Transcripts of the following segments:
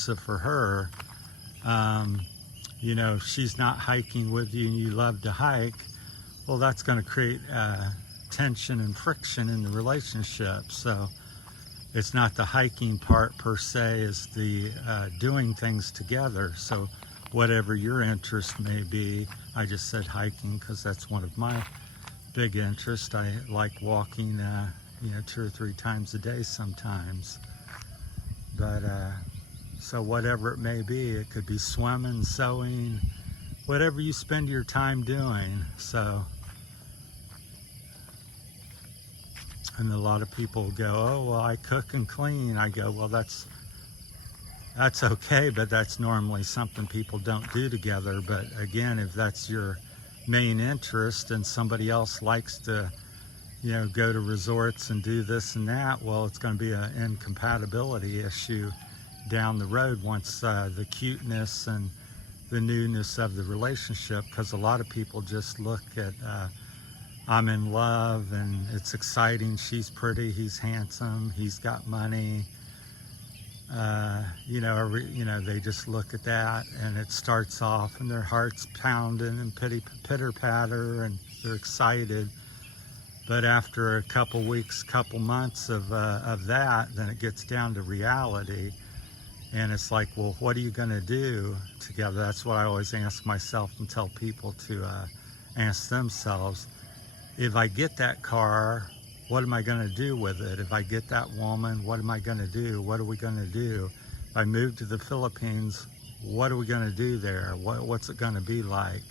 So for her, you know, if she's not hiking with you and you love to hike, well, that's going to create tension and friction in the relationship. So it's not the hiking part per se, it's the doing things together. So whatever your interest may be, I just said hiking because that's one of my big interests. I like walking, you know, 2 or 3 times a day sometimes. But so whatever it may be, it could be swimming, sewing, whatever you spend your time doing. So, and a lot of people go, oh, well, I cook and clean. I go, well, that's okay, but that's normally something people don't do together. But again, if that's your main interest and somebody else likes to, you know, go to resorts and do this and that, well, it's going to be an incompatibility issue down the road once the cuteness and the newness of the relationship, because a lot of people just look at I'm in love and it's exciting, she's pretty, he's handsome, he's got money, you know, they just look at that and it starts off and their heart's pounding and pitter patter and they're excited. But after a couple weeks, couple months of that, then it gets down to reality. And it's like, well, what are you going to do together? That's what I always ask myself and tell people to ask themselves. If I get that car, what am I going to do with it? If I get that woman, what am I going to do? What are we going to do? If I move to the Philippines, what are we going to do there? What's it going to be like?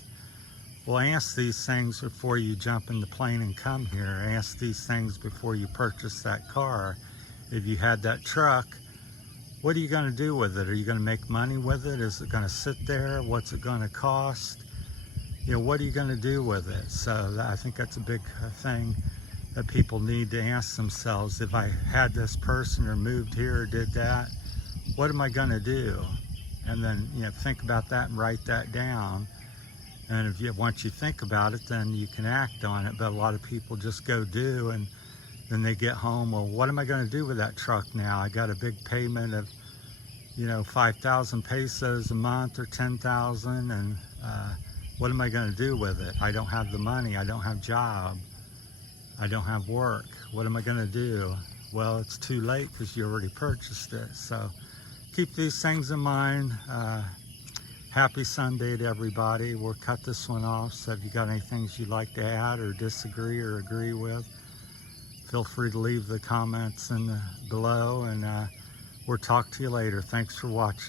Well, ask these things before you jump in the plane and come here. Ask these things before you purchase that car. If you had that truck, what are you going to do with it? Are you going to make money with it? Is it going to sit there? What's it going to cost? You know, what are you going to do with it? So I think that's a big thing that people need to ask themselves. If I had this person or moved here or did that, what am I going to do? And then, you know, think about that and write that down. And if you, once you think about it, then you can act on it. But a lot of people just go do, and then they get home, well, what am I going to do with that truck now? I got a big payment of, you know, 5,000 pesos a month or 10,000, and what am I going to do with it? I don't have the money. I don't have job. I don't have work. What am I going to do? Well, it's too late because you already purchased it. So keep these things in mind. Happy Sunday to everybody. We'll cut this one off. So if you got any things you'd like to add or disagree or agree with, feel free to leave the comments below, and we'll talk to you later. Thanks for watching.